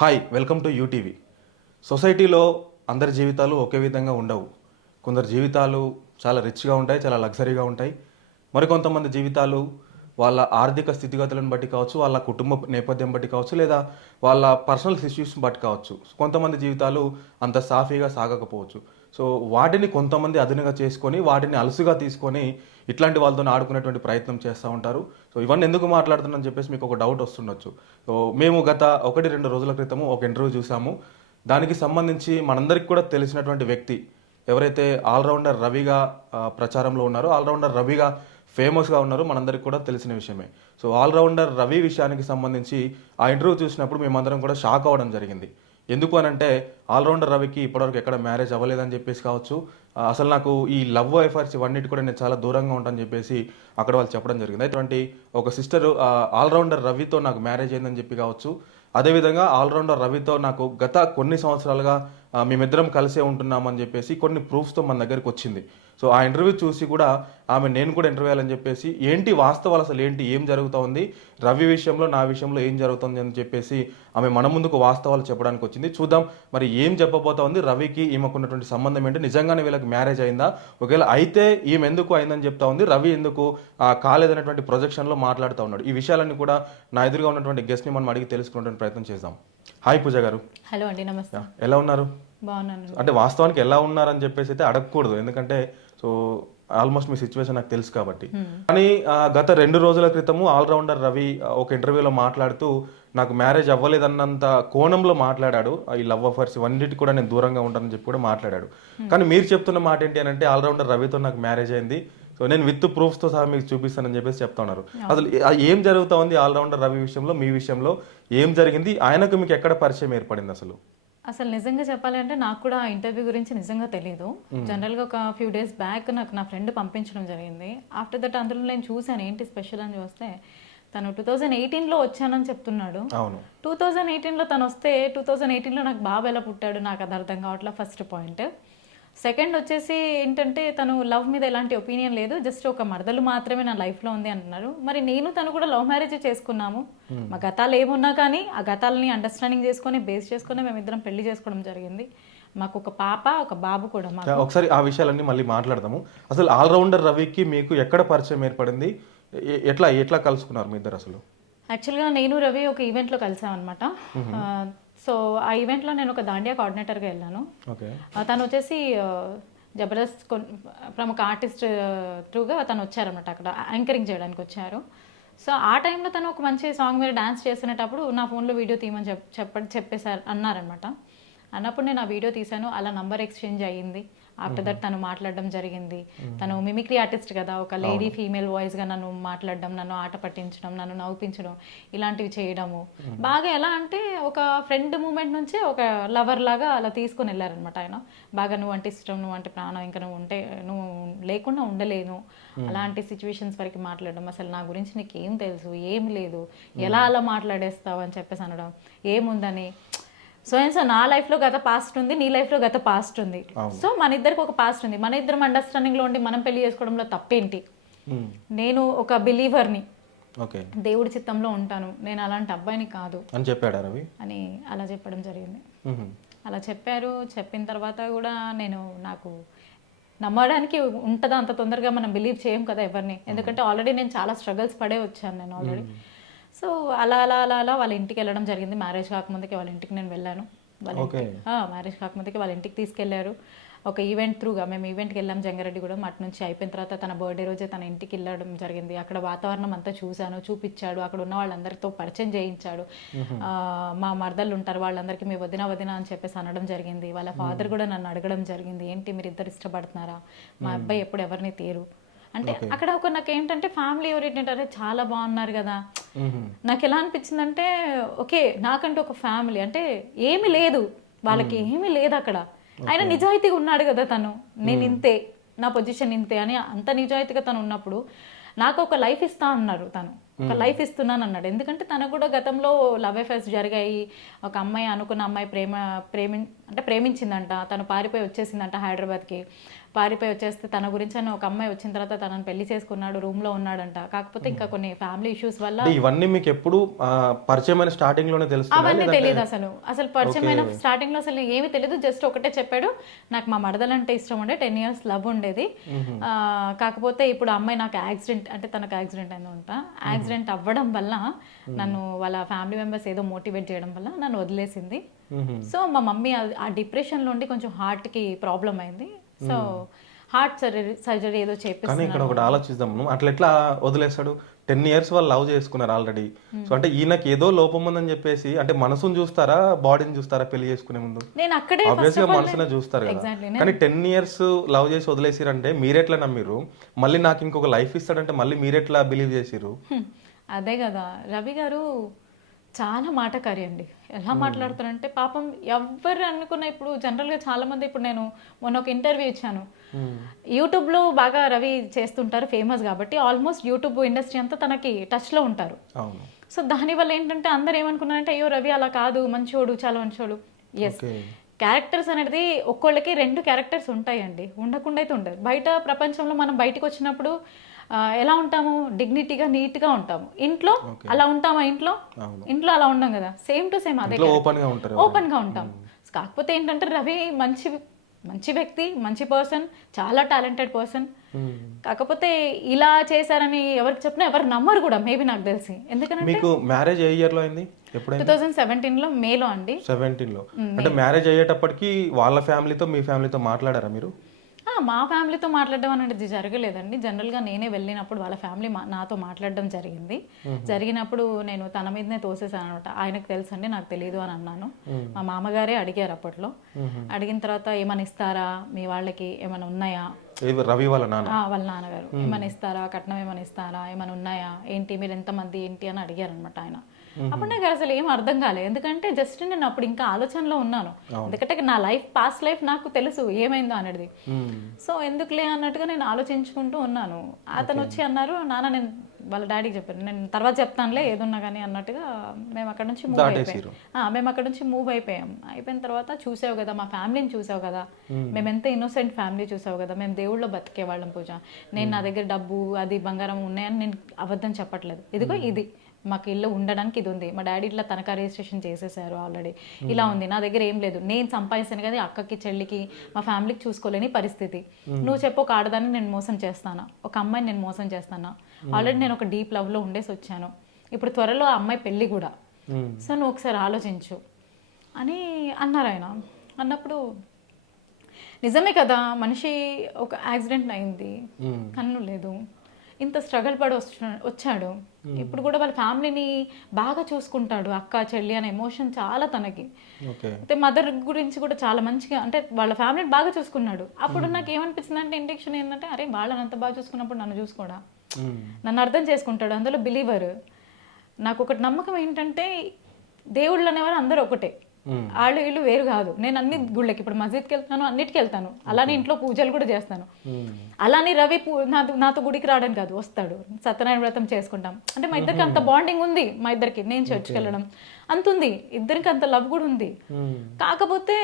Hi, welcome to UTV. సొసైటీలో అందరి జీవితాలు ఒకే విధంగా ఉండవు. కొందరు జీవితాలు చాలా రిచ్గా ఉంటాయి, చాలా లగ్జరీగా ఉంటాయి. మరికొంతమంది జీవితాలు వాళ్ళ ఆర్థిక స్థితిగతులను బట్టి కావచ్చు, వాళ్ళ కుటుంబ నేపథ్యం బట్టి కావచ్చు, లేదా వాళ్ళ పర్సనల్ సిచ్యువేషన్ బట్టి కావచ్చు. కొంతమంది జీవితాలు అంత సాఫీగా సాగకపోవచ్చు. సో వాటిని కొంతమంది అదునుగా చేసుకొని, వాటిని అలుసుగా తీసుకొని ఇట్లాంటి వాళ్ళతో ఆడుకునేటువంటి ప్రయత్నం చేస్తూ ఉంటారు. సో ఇవన్నీ ఎందుకు మాట్లాడుతున్నాను చెప్పేసి మీకు ఒక డౌట్ వస్తుండొచ్చు. సో మేము గత 1-2 రోజుల క్రితము ఒక ఇంటర్వ్యూ చూసాము. దానికి సంబంధించి మనందరికి కూడా తెలిసినటువంటి వ్యక్తి ఎవరైతే ఆల్రౌండర్ రవిగా ప్రచారంలో ఉన్నారో, ఆల్రౌండర్ రవిగా ఫేమస్గా ఉన్నారు, మనందరికి కూడా తెలిసిన విషయమే. సో ఆల్రౌండర్ రవి విషయానికి సంబంధించి ఆ ఇంటర్వ్యూ చూసినప్పుడు మేమందరం కూడా షాక్ అవ్వడం జరిగింది. ఎందుకు అనంటే ఆల్రౌండర్ రవికి ఇప్పటివరకు ఎక్కడ మ్యారేజ్ అవ్వలేదని చెప్పేసి కావచ్చు, అసలు నాకు ఈ లవ్ అఫైర్స్ ఇవన్నిటి కూడా నేను చాలా దూరంగా ఉంటానని చెప్పేసి అక్కడ వాళ్ళు చెప్పడం జరిగింది. అటువంటి ఒక సిస్టర్ ఆల్రౌండర్ రవితో నాకు మ్యారేజ్ అయిందని చెప్పి కావచ్చు, అదేవిధంగా ఆల్రౌండర్ రవితో నాకు గత కొన్ని సంవత్సరాలుగా మేమిద్దరం కలిసే ఉంటున్నామని చెప్పేసి కొన్ని ప్రూఫ్స్తో మన దగ్గరికి వచ్చింది. సో ఆ ఇంటర్వ్యూ చూసి కూడా ఆమె నేను కూడా ఇంటర్వ్యూ అయ్యాలని చెప్పేసి ఏంటి వాస్తవాలు, అసలు ఏంటి, ఏం జరుగుతూ ఉంది, రవి విషయంలో నా విషయంలో ఏం జరుగుతుంది అని చెప్పేసి ఆమె మన ముందుకు వాస్తవాలు చెప్పడానికి వచ్చింది. చూద్దాం మరి ఏం చెప్పబోతా ఉంది, రవికి ఈమెకున్నటువంటి సంబంధం ఏంటి, నిజంగానే వీళ్ళకి మ్యారేజ్ అయిందా, ఒకవేళ అయితే ఈమె ఎందుకు అయిందని చెప్తా ఉంది, రవి ఎందుకు కాలేదనేటువంటి ప్రొజెక్షన్లో మాట్లాడుతూ ఉన్నాడు. ఈ విషయాలన్నీ కూడా నా ఎదురుగా ఉన్నటువంటి గెస్ట్ని మనం అడిగి తెలుసుకునే ప్రయత్నం చేద్దాం. హాయ్ పూజ గారు. హలో అండి, నమస్తే. ఎలా ఉన్నారు? బాగున్నాను. అంటే వాస్తవానికి ఎలా ఉన్నారని చెప్పేసి అయితే అడగకూడదు, ఎందుకంటే సో ఆల్మోస్ట్ మీ సిచ్యువేషన్ నాకు తెలుసు కాబట్టి. కానీ గత 2 రోజుల క్రితము ఆల్రౌండర్ రవి ఒక ఇంటర్వ్యూలో మాట్లాడుతూ నాకు మ్యారేజ్ అవ్వలేదన్నంత కోణంలో మాట్లాడాడు. ఈ లవ్ అఫైర్స్ ఇవన్నిటి కూడా నేను దూరంగా ఉంటానని చెప్పి కూడా మాట్లాడాడు. కానీ మీరు చెప్తున్న మాట ఏంటి అని అంటే ఆల్రౌండర్ రవితో నాకు మ్యారేజ్ అయింది, సో నేను విత్ ప్రూఫ్స్తో సహా మీకు చూపిస్తానని చెప్పేసి చెప్తా ఉన్నారు. అసలు ఏం జరుగుతూ ఉంది ఆల్రౌండర్ రవి విషయంలో, మీ విషయంలో ఏం జరిగింది, ఆయనకు మీకు ఎక్కడ పరిచయం ఏర్పడింది అసలు? అసలు నిజంగా చెప్పాలి అంటే నాకు కూడా ఆ ఇంటర్వ్యూ గురించి నిజంగా తెలియదు. జనరల్గా ఒక ఫ్యూ డేస్ బ్యాక్ నాకు నా ఫ్రెండ్ పంపించడం జరిగింది. ఆఫ్టర్ దట్ అందులో నేను చూశాను ఏంటి స్పెషల్ అని చూస్తే తను 2018లో వచ్చానని చెప్తున్నాడు. 2018లో తను వస్తే 2018లో నాకు బాబు ఎలా పుట్టాడు నాకు అది అర్థం కావట్లేదు, ఫస్ట్ పాయింట్. సెకండ్ వచ్చేసి ఏంటంటే తను లవ్ మీద ఎలాంటి ఒపీనియన్ లేదు, జస్ట్ ఒక మరదలు మాత్రమే నా లైఫ్లో ఉంది అంటున్నారు. మరి నేను తను కూడా లవ్ మ్యారేజ్ చేసుకున్నాము. మా గతాలు ఏమున్నా కానీ ఆ గతాలని అండర్స్టాండింగ్ చేసుకొని బేస్ చేసుకొని మేమిద్దరం పెళ్లి చేసుకోవడం జరిగింది. మాకు ఒక పాప ఒక బాబు కూడా. ఒకసారి ఆ విషయాలన్నీ మళ్ళీ మాట్లాడదాము. అసలు ఆల్రౌండర్ రవికి మీకు ఎక్కడ పరిచయం ఏర్పడింది, ఎట్లా ఎట్లా కలుసుకున్నారు మీ ఇద్దరు అసలు? యాక్చువల్గా నేను రవి ఒక ఈవెంట్లో కలిసామన్నమాట. సో ఆ ఈవెంట్లో నేను ఒక దాండియా కోఆర్డినేటర్గా వెళ్ళాను. తను వచ్చేసి జబర్దస్త్ ప్రముఖ ఆర్టిస్ట్ త్రూగా తను వచ్చారనమాట, అక్కడ యాంకరింగ్ చేయడానికి వచ్చారు. సో ఆ టైంలో తను ఒక మంచి సాంగ్ మీద డాన్స్ చేసినప్పుడు నా ఫోన్లో వీడియో తీయమని చెప్పేసారు అన్నారనమాట. అన్నప్పుడు నేను ఆ వీడియో తీశాను, అలా నంబర్ ఎక్స్చేంజ్ అయ్యింది. ఆఫ్టర్ దట్ తను మాట్లాడడం జరిగింది. తను మిమిక్రీ ఆర్టిస్ట్ కదా, ఒక లేడీ ఫీమేల్ వాయిస్గా నన్ను మాట్లాడడం, నన్ను ఆట పట్టించడం, నన్ను నవ్వించడం, ఇలాంటివి చేయడము బాగా. ఎలా అంటే ఒక ఫ్రెండ్ మూమెంట్ నుంచి ఒక లవర్ లాగా అలా తీసుకొని వెళ్ళారనమాట ఆయన. బాగా నువ్వు అంటే ఇష్టం, నువ్వు అంటే ప్రాణం, ఇంకా నువ్వు ఉంటే నువ్వు లేకుండా ఉండలేను, అలాంటి సిచ్యువేషన్స్ వరకు మాట్లాడడం. అసలు నా గురించి నీకు ఏం తెలుసు, ఏం లేదు, ఎలా అలా మాట్లాడేస్తావు అని చెప్పేసి అనడం. ఏముందని, సో నా లైఫ్లో గత పాస్ట్ ఉంది, నీ లైఫ్లో గత పాస్ట్ ఉంది. సో మన ఇద్దరికి ఒక పాస్ట్ ఉంది, మన ఇద్దరం అండర్స్టాండింగ్లో ఉండి మనం పెళ్లి చేసుకోవడంలో తప్పేంటి? నేను ఒక బిలీవర్ని, దేవుడి చిత్తంలో ఉంటాను, నేను అలాంటి అబ్బాయిని కాదు అని చెప్పాడు రవి అని అలా చెప్పడం జరిగింది. అలా చెప్పారు. చెప్పిన తర్వాత కూడా నాకు నమ్మడానికి ఉంటుందా అంత తొందరగా మనం బిలీవ్ చేయం కదా ఎవరిని, ఎందుకంటే ఆల్రెడీ నేను చాలా స్ట్రగల్స్ పడే వచ్చాను నేను ఆల్రెడీ. సో అలా అలా అలా అలా వాళ్ళ ఇంటికి వెళ్ళడం జరిగింది. మ్యారేజ్ కాకముందుకే వాళ్ళ ఇంటికి నేను వెళ్ళాను. మ్యారేజ్ కాకముందుకే వాళ్ళ ఇంటికి తీసుకెళ్లారు ఒక ఈవెంట్ త్రూగా. మేము ఈవెంట్కి వెళ్ళాం జంగారెడ్డిగూడెం. అటు నుంచి అయిపోయిన తర్వాత తన బర్త్డే రోజే తన ఇంటికి వెళ్ళడం జరిగింది. అక్కడ వాతావరణం అంతా చూశాను, చూపించాడు, అక్కడ ఉన్న వాళ్ళందరితో పరిచయం చేయించాడు. మా మరదళ్ళు ఉంటారు వాళ్ళందరికీ మీ వదిన వదిన అని చెప్పేసి అనడం జరిగింది. వాళ్ళ ఫాదర్ కూడా నన్ను అడగడం జరిగింది, ఏంటి మీరు ఇద్దరు ఇష్టపడుతున్నారా, మా అబ్బాయి ఎప్పుడు ఎవరిని తీరు అంటే. అక్కడ ఒక నాకు ఏంటంటే ఫ్యామిలీ ఓరియంటెడ్ అంటే చాలా బాగున్నారు కదా. నాకు ఎలా అనిపించిందంటే ఓకే నాకంటూ ఒక ఫ్యామిలీ అంటే ఏమీ లేదు, వాళ్ళకి ఏమీ లేదు అక్కడ. ఆయన నిజాయితీగా ఉన్నాడు కదా తను, నేను ఇంతే, నా పొజిషన్ ఇంతే అని అంత నిజాయితీగా తను ఉన్నప్పుడు నాకు ఒక లైఫ్ ఇస్తా అన్నారు. తను ఒక లైఫ్ ఇస్తున్నాను అన్నాడు. ఎందుకంటే తనకు కూడా గతంలో లవ్ అఫైర్స్ జరిగాయి. ఒక అమ్మాయి అనుకున్న అమ్మాయి ప్రేమించిందంట, తను పారిపోయి వచ్చేసిందంట హైదరాబాద్కి. పారిపోయి వచ్చేస్తే తన గురించి అని ఒక అమ్మాయి వచ్చిన తర్వాత తనని పెళ్లి చేసుకున్నాడు, రూమ్ లో ఉన్నాడంట. కాకపోతే ఇంకా కొన్ని ఫ్యామిలీ ఇష్యూస్ వల్ల అంటే ఇవన్నీ మీకు ఎప్పుడు పరిచయమైన స్టార్టింగ్ లోనే తెలుస్తుంది? అవన్నీ తెలియదు అసలు. అసలు పరిచయమైన స్టార్టింగ్ లో అసలు ఏమీ తెలియదు. జస్ట్ ఒకటే చెప్పాడు, నాకు మా మరదలంటే ఇష్టం ఉండే, 10 years లవ్ ఉండేది. కాకపోతే ఇప్పుడు అమ్మాయి నాకు యాక్సిడెంట్, అంటే తనకు యాక్సిడెంట్ అయిందంట. యాక్సిడెంట్ అవ్వడం వల్ల నన్ను వాళ్ళ ఫ్యామిలీ మెంబర్స్ ఏదో మోటివేట్ చేయడం వల్ల నన్ను వదిలేసింది. సో మా మమ్మీ ఆ డిప్రెషన్ లో ఉండి కొంచెం హార్ట్ కి ప్రాబ్లం అయింది. సో హార్ట్ సర్జరీ ఏదో కానీ చేపిస్తున్నారు. ఇక్కడ ఒకటి ఆలోచిద్దాం, అట్లా ఎట్లా వదిలేస్తాడు? 10 years వాళ్ళు లవ్ చేసుకున్నారు ఆల్రెడీ. సో అంటే ఈయనకి ఏదో లోపం ఉందని చెప్పేసి, అంటే మనసుని చూస్తారా బాడీని చూస్తారా పెళ్లి చేసుకునే ముందు? నేను అక్కడే ఆబ్వియస్ గా మనసునే చూస్తారు కదా. కానీ 10 years లవ్ చేసి వదిలేసిరంటే మీరెట్లా నమ్మిరు? మళ్ళీ నాకు ఇంకొక లైఫ్ ఇస్తాడంటే మళ్ళీ మీరెట్లా బిలీవ్ చేసిరు? అదే కదా, రవి గారు చాలా మాటకారి అండి. ఎలా మాట్లాడుతారంటే పాపం ఎవ్వరు అనుకున్న, ఇప్పుడు జనరల్గా చాలా మంది, ఇప్పుడు నేను మొన్న ఒక ఇంటర్వ్యూ ఇచ్చాను, యూట్యూబ్లో బాగా రవి చేస్తుంటారు ఫేమస్ కాబట్టి, ఆల్మోస్ట్ యూట్యూబ్ ఇండస్ట్రీ అంతా తనకి టచ్లో ఉంటారు. సో దానివల్ల ఏంటంటే అందరు ఏమనుకున్నారంటే అయ్యో రవి అలా కాదు, మంచోడు, చాలా మంచోడు. ఎస్, క్యారెక్టర్స్ అనేది ఒక్కోళ్ళకి 2 క్యారెక్టర్స్ ఉంటాయండి, ఉండకుండా అయితే ఉండదు. బయట ప్రపంచంలో మనం బయటకు వచ్చినప్పుడు ఎలా ఉంటాము, డిగ్నిటీగా నీట్గా ఉంటాము. ఇంట్లో అలా ఉంటామా? ఇంట్లో అలా ఉండం కదా. సేమ్ టు సేమ్ అదే, ఓపెన్ గా ఉంటాం. కాకపోతే ఏంటంటే రవి మంచి వ్యక్తి, మంచి పర్సన్, చాలా టాలెంటెడ్ పర్సన్. కాకపోతే ఇలా చేశారని ఎవరికి చెప్పినా ఎవరు నమ్మరు కూడా, మేబీ నాకు తెలిసి. ఎందుకంటే మీకు మ్యారేజ్ ఏ ఇయర్ లో అయింది? 2017 మేలో అండి. 17 లో అంటే మ్యారేజ్ అయ్యేటప్పటికి వాళ్ళ ఫ్యామిలీతో మీ ఫ్యామిలీతో మాట్లాడారా మీరు? మా ఫ్యామిలీతో మాట్లాడడం అనేది జరగలేదండి. జనరల్గా నేనే వెళ్ళినప్పుడు వాళ్ళ ఫ్యామిలీ నాతో మాట్లాడడం జరిగింది. జరిగినప్పుడు నేను తన మీదనే తోసేసాను అనమాట. ఆయనకు తెలుసు అండి, నాకు తెలియదు అని అన్నాను. మా మామగారే అడిగారు అప్పట్లో. అడిగిన తర్వాత ఏమైనా ఇస్తారా మీ వాళ్ళకి, ఏమైనా ఉన్నాయా, రవి వాళ్ళ నాన్నగారు ఏమైనా ఇస్తారా, కట్నం ఏమైనా ఇస్తారా, ఏమైనా ఉన్నాయా, ఏంటి మీరు ఎంతమంది ఏంటి అని అడిగారు అనమాట ఆయన. అప్పుడు నాకు అసలు ఏం అర్థం కాలేదు, ఎందుకంటే జస్ట్ నేను అప్పుడు ఇంకా ఆలోచనలో ఉన్నాను. ఎందుకంటే నా పాస్ట్ లైఫ్ నాకు తెలుసు ఏమైందో అనేది. సో ఎందుకులే అన్నట్టుగా నేను ఆలోచించుకుంటూ ఉన్నాను. అతను వచ్చి అన్నారు, నాన్న నేను వాళ్ళ డాడీకి చెప్పాను, నేను తర్వాత చెప్తానులే ఏదున్నా కానీ అన్నట్టుగా మేము అక్కడ నుంచి మూవ్ అయిపోయాం. అయిపోయిన తర్వాత చూసావు కదా మా ఫ్యామిలీని, చూసావు కదా మేము ఎంత ఇన్నోసెంట్ ఫ్యామిలీ, చూసావు కదా మేము దేవుళ్ళో బతికే వాళ్ళం పూజ. నేను నా దగ్గర డబ్బు అది బంగారం ఉన్నాయని నేను అబద్ధం చెప్పట్లేదు. ఇదిగో ఇది మాకు ఇల్లు ఉండడానికి ఇది ఉంది, మా డాడీ ఇట్లా తనఖా రిజిస్ట్రేషన్ చేసేసారు ఆల్రెడీ, ఇలా ఉంది, నా దగ్గర ఏం లేదు, నేను సంపాదిస్తాను కదా అక్కకి చెల్లికి మా ఫ్యామిలీకి చూసుకోలేని పరిస్థితి. నువ్వు చెప్పు, ఒక ఆడదాన్ని నేను మోసం చేస్తానా, ఒక అమ్మాయిని నేను మోసం చేస్తానా? ఆల్రెడీ నేను ఒక డీప్ లవ్ లో ఉండేసి వచ్చాను, ఇప్పుడు త్వరలో ఆ అమ్మాయి పెళ్లి కూడా. సో నువ్వు ఒకసారి ఆలోచించు అని అన్నారు ఆయన. అన్నప్పుడు నిజమే కదా, మనిషి ఒక యాక్సిడెంట్ అయింది, కన్ను లేదు, ఇంత స్ట్రగుల్ పడి వచ్చాడు. ఇప్పుడు కూడా వాళ్ళ ఫ్యామిలీని బాగా చూసుకుంటాడు, అక్క చెల్లి అనే ఎమోషన్ చాలా తనకి. అయితే మదర్ గురించి కూడా చాలా మంచిగా, అంటే వాళ్ళ ఫ్యామిలీని బాగా చూసుకున్నాడు. అప్పుడు నాకు ఏమనిపించింది అంటే, ఇంటెక్షన్ ఏంటంటే, అరే వాళ్ళని అంత బాగా చూసుకున్నప్పుడు నన్ను చూసుకోడా, నన్ను అర్థం చేసుకుంటాడు, అందులో బిలీవర్. నాకు ఒకటి నమ్మకం ఏంటంటే, దేవుళ్ళు అనేవారు అందరూ ఒకటే, వాళ్ళు వీళ్ళు వేరు కాదు. నేను అన్ని గుళ్ళకి, ఇప్పుడు మస్జిద్కి వెళ్తాను, అన్నిటికి వెళ్తాను, అలానే ఇంట్లో పూజలు కూడా చేస్తాను. అలానే రవి నాతో గుడికి రావడానికి కాదు, వస్తాడు, సత్యనారాయణ వ్రతం చేసుకుంటాం. అంటే మా ఇద్దరికి అంత బాండింగ్ ఉంది, మా ఇద్దరికి నేను చర్చ్కి వెళ్ళడం అంత ఉంది, ఇద్దరికి అంత లవ్ కూడా ఉంది. కాకపోతే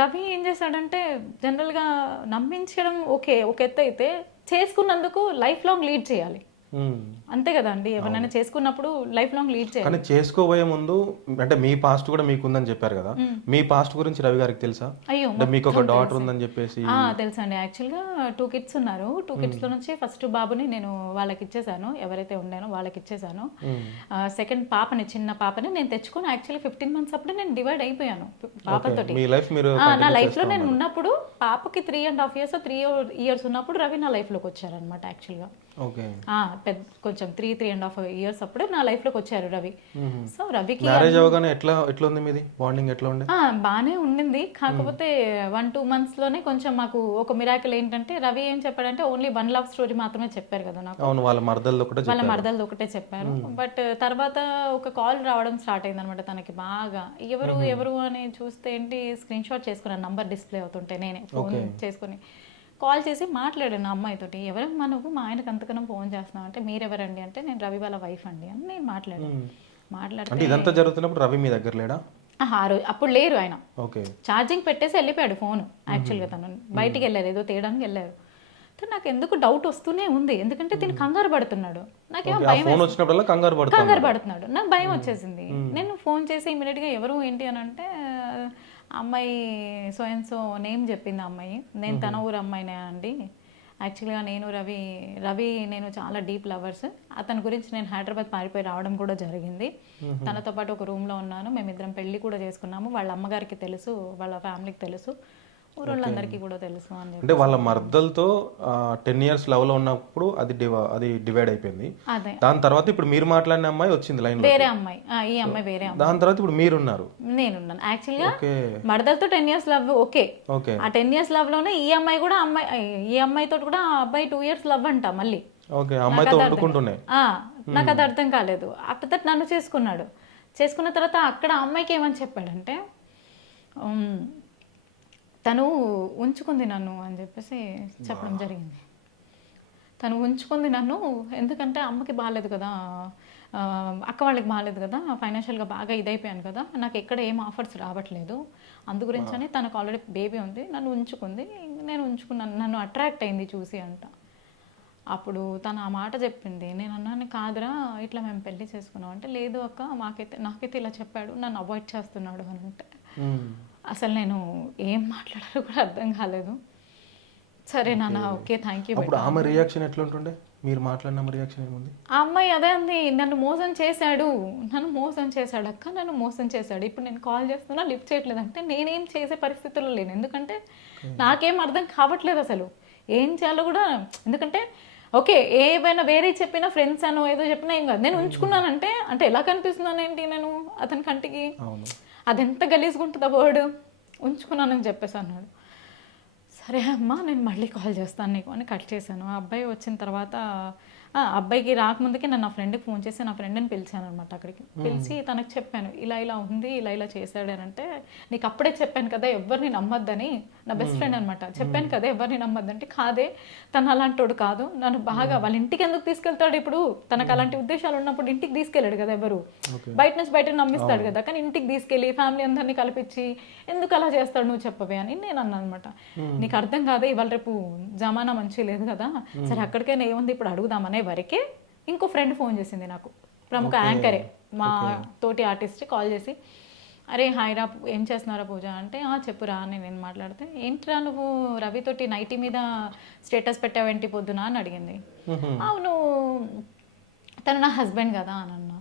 రవి ఏం చేశాడంటే, జనరల్గా నమ్మించడం ఓకే ఒక ఎత్తు అయితే, చేసుకున్నందుకు లైఫ్ లాంగ్ లీడ్ చేయాలి. అంతే కదా అండి, ఎవరైనా చేసుకున్నప్పుడు లైఫ్ లాంగ్ లీడ్ చేయాలి. కానీ చేసుకోబోయే ముందు, అంటే మీ పాస్ట్ కూడా మీకు ఉందని చెప్పారు కదా, మీ పాస్ట్ గురించి రవి గారికి తెలుసా? అయ్యో, మీకు ఒక డాటర్ ఉందని చెప్పేసి. తెలుసా అండి. యాక్చువల్గా 2 kids ఉన్నారు. 2 kids లో నుంచి ఫస్ట్ బాబుని నేను వాళ్ళకి ఇచ్చేసాను, ఎవరైతే ఉండేనో వాళ్ళకి ఇచ్చేసాను. సెకండ్ పాపని, చిన్న పాపని నేను తెచ్చుకొని యాక్చువల్లీ 15 months అప్పుడే నేను డివైడ్ అయిపోయాను పాపతోటి. నా లైఫ్ లో నేను ఉన్నప్పుడు పాపకి 3.5 years 3 years ఉన్నప్పుడు రవి నా లైఫ్ లోకి వచ్చారనమాట. యాక్చువల్గా కొంచెం 3.5 years అప్పుడే నా లైఫ్ లోకి వచ్చారు రవి. సో రవికి మ్యారేజ్ అవగానే ఎట్లా ఉంది మీది బాండింగ్, ఎట్లా ఉండే? బానే ఉండింది. కాకపోతే 1-2 months లోనే కొంచెం మాకు ఒక మిరాకిల్ ఏంటంటే, రవి ఏం చెప్పాడంటే ఓన్లీ 1 love story మాత్రమే చెప్పారు కదా నాకు. అవును, వాళ్ళ మరదలు ఒకటే చెప్పారు. బట్ తర్వాత ఒక కాల్ రావడం స్టార్ట్ అయింది అనమాట తనకి బాగా. ఎవరు అని చూస్తే ఏంటి, స్క్రీన్ షాట్ చేసుకున్నాను, నంబర్ డిస్ప్లే అవుతుంటే నేనే ఫోన్ చేసుకుని కాల్ చేసి మాట్లాడాను అమ్మాయితోటి. ఎవరమ్మా నువ్వు, మా ఆయనకు అంతకన్నా ఫోన్ చేస్తున్నావు అంటే, మీరెవరండి అంటే, నేను రవి వాళ్ళ వైఫ్ అండి అని నేను మాట్లాడాను. ఇదంతా జరుగుతున్నప్పుడు రవి మీ దగ్గర లేడా? ఆ రోజు అప్పుడు లేరు ఆయన, ఓకే. ఛార్జింగ్ పెట్టేసి వెళ్ళిపోయాడు ఫోన్. యాక్చువల్గా తను బయటికి వెళ్ళారు, ఏదో తేయడానికి వెళ్ళారు. నాకు ఎందుకు డౌట్ వస్తూనే ఉంది, ఎందుకంటే తిని కంగారు పడుతున్నాడు. నాకేమో భయం, ఫోన్ వచ్చినప్పుడల్లా కంగారు పడుతున్నాడు. నాకు భయం వచ్చేసింది. నేను ఫోన్ చేసి ఇమీడియట్గా ఎవరు ఏంటి అని అంటే, అమ్మాయి సో అండ్ సో నేమ్ చెప్పింది అమ్మాయి. నేను తన ఊరు అమ్మాయినే అండి. యాక్చువల్గా నేను రవి నేను చాలా డీప్ లవర్స్. అతని గురించి నేను హైదరాబాద్ పారిపోయి రావడం కూడా జరిగింది. తనతో పాటు ఒక రూమ్లో ఉన్నాను. మేమిద్దరం పెళ్లి కూడా చేసుకున్నాము. వాళ్ళ అమ్మగారికి తెలుసు, వాళ్ళ ఫ్యామిలీకి తెలుసు, ఊరోళ్ళందరికీ కూడా తెలుసు అని చెప్పి. అంటే వాళ్ళ మర్దలతో 10 years లవ్లో ఉన్నప్పుడు అది డివైడ్ అయిపోయింది. అదే దాని తర్వాత ఇప్పుడు మీరు మాట్లాడిన అమ్మాయి వచ్చింది లైన్ లో, వేరే అమ్మాయి. ఈ అమ్మాయి వేరే అమ్మాయి. దాని తర్వాత ఇప్పుడు మీరున్నారు. నేనున్నాను. యాక్చువల్గా మరదలతో 10 years లవ్. ఓకే, ఆ 10 years లవ్ లోనే ఈ అమ్మాయి కూడా ఈ అమ్మాయితో కూడా ఆ అబ్బాయి 2 years లవ్ అంట మళ్ళీ. ఓకే, అమ్మాయితో వండుకుంటున్నాయి. నాకు అది అర్థం కాలేదు. ఆఫ్టర్ దట్ నన్ను చేసుకున్న తర్వాత అక్కడ అమ్మాయికి ఏమని చెప్పాడంటే, తను ఉంచుకుంది నన్ను అని చెప్పేసి చెప్పడం జరిగింది. తను ఉంచుకుంది నన్ను ఎందుకంటే అమ్మకి బాగాలేదు కదా, అక్క వాళ్ళకి బాగాలేదు కదా, ఫైనాన్షియల్గా బాగా ఇదైపోయాను కదా, నాకు ఎక్కడ ఏం ఆఫర్స్ రావట్లేదు, అందు గురించి అని తనకు ఆల్రెడీ బేబీ ఉంది, నన్ను ఉంచుకుంది, నేను ఉంచుకున్నాను, నన్ను అట్రాక్ట్ అయింది చూసి అంట. అప్పుడు తను ఆ మాట చెప్పింది. నేను అన్నాను, కాదురా ఇట్లా మేము పెళ్లి చేసుకున్నాం అంటే, లేదు అక్క నాకైతే ఇలా చెప్పాడు, నన్ను అవాయిడ్ చేస్తున్నాడు అని అంటే, అసలు నేను ఏం మాట్లాడాలో కూడా అర్థం కాలేదు. సరే నాన్న, ఓకే థ్యాంక్ యూ. అప్పుడు ఆమె రియాక్షన్ ఎట్లుంటుండే, మీరు మాట్లాడిన రియాక్షన్ ఏముంది? ఆ అమ్మాయి అదే అంది, నన్ను మోసం చేశాడు అక్క, నన్ను మోసం చేశాడు. ఇప్పుడు నేను కాల్ చేస్తున్నా లిఫ్ట్ చేయట్లేదు అంటే నేనేం చేసే పరిస్థితుల్లో లేను, ఎందుకంటే నాకేం అర్థం కావట్లేదు అసలు ఏం చేయాలో కూడా. ఎందుకంటే ఓకే, ఏమైనా వేరే చెప్పినా ఫ్రెండ్స్ అనో ఏదో చెప్పినా ఏం కాదు, నేను ఉంచుకున్నానంటే అంటే ఎలా కనిపిస్తున్నాను ఏంటి నేను అతని కంటికి, అది ఎంత గలీజ్గుంటుందా వర్డ్, ఉంచుకున్నానని చెప్పేసి అన్నాడు. సరే అమ్మా నేను మళ్ళీ కాల్ చేస్తాను నీకు అని కట్ చేశాను. ఆ అబ్బాయి వచ్చిన తర్వాత అబ్బాయికి రాకముందుకే నేను నా ఫ్రెండ్కి ఫోన్ చేసి నా ఫ్రెండ్ని పిలిచాను అనమాట. అక్కడికి పిలిచి తనకు చెప్పాను, ఇలా ఉంది, ఇలా చేశాడు అని అంటే, నీకు అప్పుడే చెప్పాను కదా ఎవరిని నమ్మొద్దని, నా బెస్ట్ ఫ్రెండ్ అనమాట, చెప్పాను కదా ఎవరిని నమ్మొద్దంటే, కాదే తను అలాంటోడు కాదు, నన్ను బాగా వాళ్ళ ఇంటికి ఎందుకు తీసుకెళ్తాడు, ఇప్పుడు తనకు అలాంటి ఉద్దేశాలు ఉన్నప్పుడు ఇంటికి తీసుకెళ్ళాడు కదా ఎవరు, బయట నమ్మిస్తాడు కదా, కానీ ఇంటికి తీసుకెళ్ళి ఫ్యామిలీ అందరినీ కల్పించి ఎందుకు అలా చేస్తాడు నువ్వు చెప్పవే అని నేను అన్నాను అనమాట. నీకు అర్థం కాదే, ఇవాళ రేపు జమానా మంచి లేదు కదా, సరే అక్కడికైనా ఏముంది ఇప్పుడు అడుగుదామనే వరకే ఇంకో ఫ్రెండ్ ఫోన్ చేసింది నాకు, ప్రముఖ యాంకరే, మా తోటి ఆర్టిస్ట్ కాల్ చేసి, అరే హాయ్ రా, ఏం చేస్తున్నారా పూజ అంటే, చెప్పురా అని నేను మాట్లాడితే, ఏంట్రా నువ్వు రవితోటి నైటీ మీద స్టేటస్ పెట్టావేంటి పొద్దున అని అడిగింది. అవును తను నా హస్బెండ్ కదా అని అన్నా.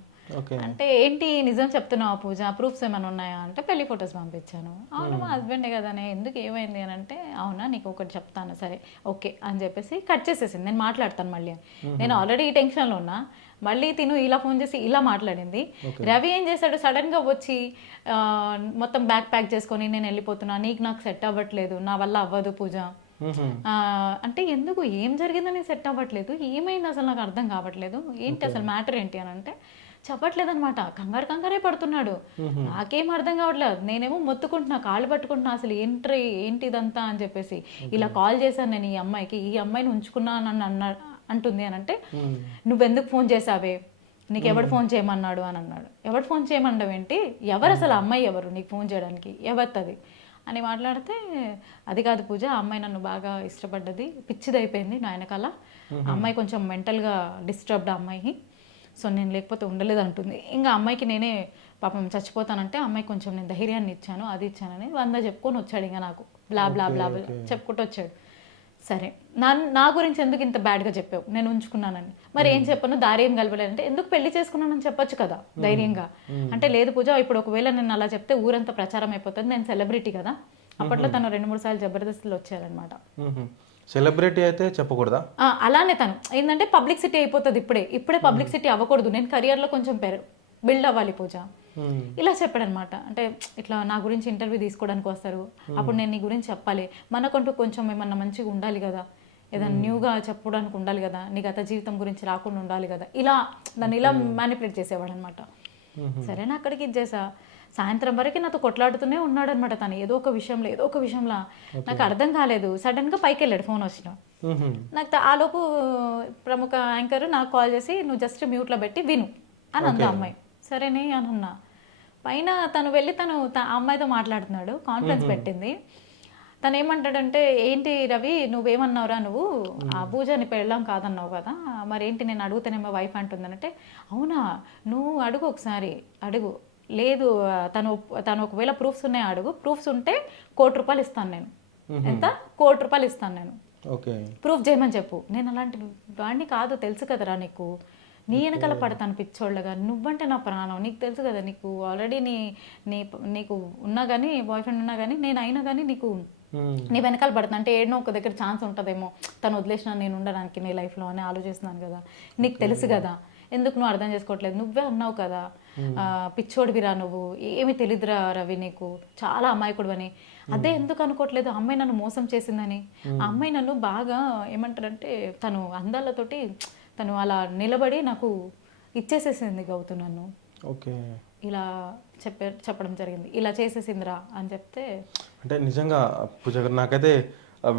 అంటే ఏంటి నిజం చెప్తున్నావా పూజ, ప్రూఫ్స్ ఏమైనా ఉన్నాయా అంటే, పెళ్లి ఫొటోస్ పంపించాను. అవును మా హస్బెండే కదనే, ఎందుకు ఏమైంది అని అంటే, అవునా నీకు ఒకటి చెప్తాను, సరే ఓకే అని చెప్పేసి కట్ చేసేసింది. నేను మాట్లాడతాను మళ్ళీ అని, నేను ఆల్రెడీ ఈ టెన్షన్లో ఉన్నా, మళ్ళీ తిను ఇలా ఫోన్ చేసి ఇలా మాట్లాడింది. రవి ఏం చేశాడు, సడన్గా వచ్చి మొత్తం బ్యాగ్ ప్యాక్ చేసుకొని నేను వెళ్ళిపోతున్నా, నాకు సెట్ అవ్వట్లేదు, నా వల్ల అవ్వదు పూజ అంటే, ఎందుకు ఏం జరిగిందని సెట్ అవ్వట్లేదు, ఏమైంది అసలు నాకు అర్థం కావట్లేదు, ఏంటి అసలు మ్యాటర్ ఏంటి అని అంటే, చెప్పట్లేదు అనమాట, కంగారే పడుతున్నాడు. నాకేం అర్థం కావట్లేదు, నేనేమో మొత్తుకుంటున్నా, కాళ్ళు పట్టుకుంటున్నా, అసలు ఏంటి ఇదంతా అని చెప్పేసి, ఇలా కాల్ చేశాను నేను ఈ అమ్మాయిని ఉంచుకున్నాను అని అంటుంది అని అంటే, నువ్వెందుకు ఫోన్ చేసావే, నీకు ఎవడు ఫోన్ చేయమన్నాడు అని అన్నాడు. ఎవడు ఫోన్ చేయమన్నావు ఏంటి, ఎవరు అసలు అమ్మాయి ఎవరు నీకు ఫోన్ చేయడానికి, ఎవరిది అని మాట్లాడితే, అది కాదు పూజ, ఆ అమ్మాయి నన్ను బాగా ఇష్టపడ్డది, పిచ్చిదైపోయింది నా వెనకాల, అమ్మాయి కొంచెం మెంటల్గా డిస్టర్బ్డ్ అమ్మాయి, సో నేను లేకపోతే ఉండలేదు అంటుంది. ఇంకా అమ్మాయికి నేనే పాపం చచ్చిపోతానంటే అమ్మాయికి కొంచెం నేను ధైర్యాన్ని ఇచ్చాను, అది ఇచ్చానని 100 చెప్పుకొని వచ్చాడు. ఇంకా నాకు బ్లా చెప్పుకుంటూ వచ్చాడు. సరే నా గురించి ఎందుకు ఇంత బ్యాడ్గా చెప్పావు, నేను ఉంచుకున్నానని, మరి ఏం చెప్పను, దారి ఏం కలవలేదంటే, ఎందుకు పెళ్లి చేసుకున్నానని చెప్పొచ్చు కదా ధైర్యంగా అంటే, లేదు పూజ ఇప్పుడు ఒకవేళ నేను అలా చెప్తే ఊరంతా ప్రచారం అయిపోతుంది, నేను సెలబ్రిటీ కదా, అప్పట్లో తను 2-3 సార్లు జబర్దస్త్లో వచ్చారనమాట. సెలబ్రిటీ అయితే చెప్పకూడదా, అలానే తను ఏంటంటే పబ్లిసిటీ అయిపోతుంది, ఇప్పుడే పబ్లిసిటీ అవ్వకూడదు, నేను కెరియర్లో కొంచెం బిల్డ్ అవ్వాలి పూజ, ఇలా చెప్పాడనమాట. అంటే ఇట్లా నా గురించి ఇంటర్వ్యూ తీసుకోవడానికి వస్తారు, అప్పుడు నేను నీ గురించి చెప్పాలి, మనకంటూ కొంచెం ఏమన్నా మంచిగా ఉండాలి కదా, ఏదైనా న్యూగా చెప్పడానికి ఉండాలి కదా, నీ గత జీవితం గురించి రాకుండా ఉండాలి కదా, దాన్ని ఇలా మ్యానిపులేట్ చేసేవాడు అనమాట. సరే నా అక్కడికి ఇచ్చేసా, సాయంత్రం వరకు నాతో కొట్లాడుతూనే ఉన్నాడు అనమాట తను, ఏదో ఒక విషయంలో నాకు అర్థం కాలేదు. సడన్గా పైకి వెళ్ళాడు ఫోన్ వచ్చిన, నాకు ఆలోపు ప్రముఖ యాంకర్ నాకు కాల్ చేసి, నువ్వు జస్ట్ మ్యూట్లో పెట్టి విను అని అందా అమ్మాయి. సరేనే అని అన్నా. పైన తను వెళ్ళి ఆ అమ్మాయితో మాట్లాడుతున్నాడు, కాన్ఫరెన్స్ పెట్టింది. తను ఏమంటాడంటే, ఏంటి రవి నువ్వేమన్నావురా, నువ్వు ఆ పూజని పెళ్ళాం కాదన్నావు కదా, మరి ఏంటి నేను అడుగుతానేమో వైఫ్ అంటుందనంటే, అవునా నువ్వు అడుగు ఒకసారి అడుగు, లేదు తను ఒకవేళ ప్రూఫ్స్ ఉన్నాయి అడుగు, ప్రూఫ్స్ ఉంటే ₹1,00,00,000 ఇస్తాను నేను. ఎంత? ₹1,00,00,000 ఇస్తాను నేను, ప్రూఫ్ చేయమని చెప్పు. నేను అలాంటి వాడిని కాదు, తెలుసు కదరా నీకు, నీ వెనకాల పడతాను పిచ్చోళ్ళగా, నువ్వంటే నా ప్రాణం, నీకు తెలుసు కదా, నీకు ఆల్రెడీ నీకు ఉన్నా కానీ, బాయ్ ఫ్రెండ్ ఉన్నా కానీ, నేను అయినా కానీ నీకు నీ వెనకాల పడతాను అంటే ఏడనో ఒక దగ్గర ఛాన్స్ ఉంటుందేమో, తను వదిలేసిన నేను ఉండడానికి నీ లైఫ్లో అని ఆలోచిస్తున్నాను కదా, నీకు తెలుసు కదా, ఎందుకు నువ్వు అర్థం చేసుకోవట్లేదు, నువ్వే అన్నావు కదా పిచ్చోడివిరా నువ్వు, ఏమి తెలీదురా రవి నీకు, చాలా అమాయకుడు అని. అదే ఎందుకు అనుకోవట్లేదు, అమ్మాయి నన్ను మోసం చేసిందని. ఆ అమ్మాయి నన్ను బాగా ఏమంటారంటే, తను అందాలతోటి తను అలా నిలబడి నాకు ఇచ్చేసేసింది గౌతమ్ నన్ను, ఇలా చెప్పడం జరిగింది, ఇలా చేసేసిందిరా అని చెప్తే. అంటే నిజంగా పూజ గారు నాకైతే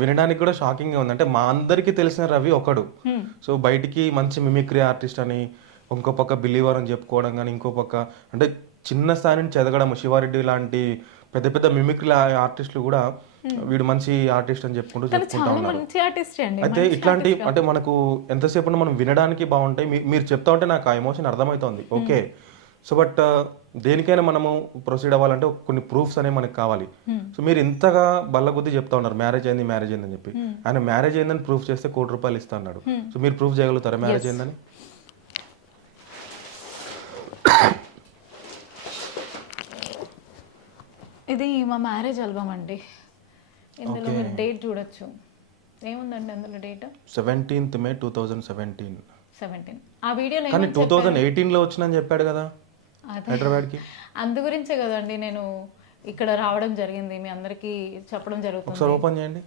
వినడానికి కూడా షాకింగ్గా ఉంది. అంటే మా అందరికీ తెలిసిన రవి ఒకడు, సో బయటికి మంచి మిమిక్రీ ఆర్టిస్ట్ అని, ఇంకో పక్క బిలీవర్ అని చెప్పుకోవడం, కానీ ఇంకో పక్క అంటే చిన్న స్థాయి నుంచి ఎదగడం, శివారెడ్డి లాంటి పెద్ద పెద్ద మిమిక్రీ ఆర్టిస్టులు కూడా వీడు మంచి ఆర్టిస్ట్ అని చెప్పుకుంటా ఉన్నారు. అయితే ఇట్లాంటి అంటే మనకు ఎంతసేపు మనం వినడానికి బాగుంటాయి, మీరు చెప్తా ఉంటే నాకు ఆ ఎమోషన్ అర్థమవుతుంది, ఓకే. సో బట్ దేనికైనా మనము ప్రొసీడ్ అవ్వాలంటే కొన్ని ప్రూఫ్స్ అనేవి మనకు కావాలి. సో మీరు ఇంతగా బల్లగుద్ది చెప్తా ఉన్నారు మ్యారేజ్ అయింది అని చెప్పి, ఆయన మ్యారేజ్ అయిందని ప్రూఫ్ చేస్తే ₹1,00,00,000 ఇస్తా అన్నాడు. సో మీరు ప్రూఫ్ చేయగలుగుతారా మ్యారేజ్ అయిందని? ఇది మా మ్యారేజ్ ఆల్బమ్ అండి, ఇందులో మీరు డేట్ చూడొచ్చు. ఏముందండి అందులో డేట్? 17th May 2017. ఆ వీడియోలో కానీ 2018లో వచ్చిందని చెప్పాడు కదా హైదరాబాద్కి. అందు గురించే కదండి నేను ఇక్కడ రావడం జరిగింది, మీ అందరికీ చెప్పడం జరుగుతుంది. ఒకసారి ఓపెన్ చేయండి.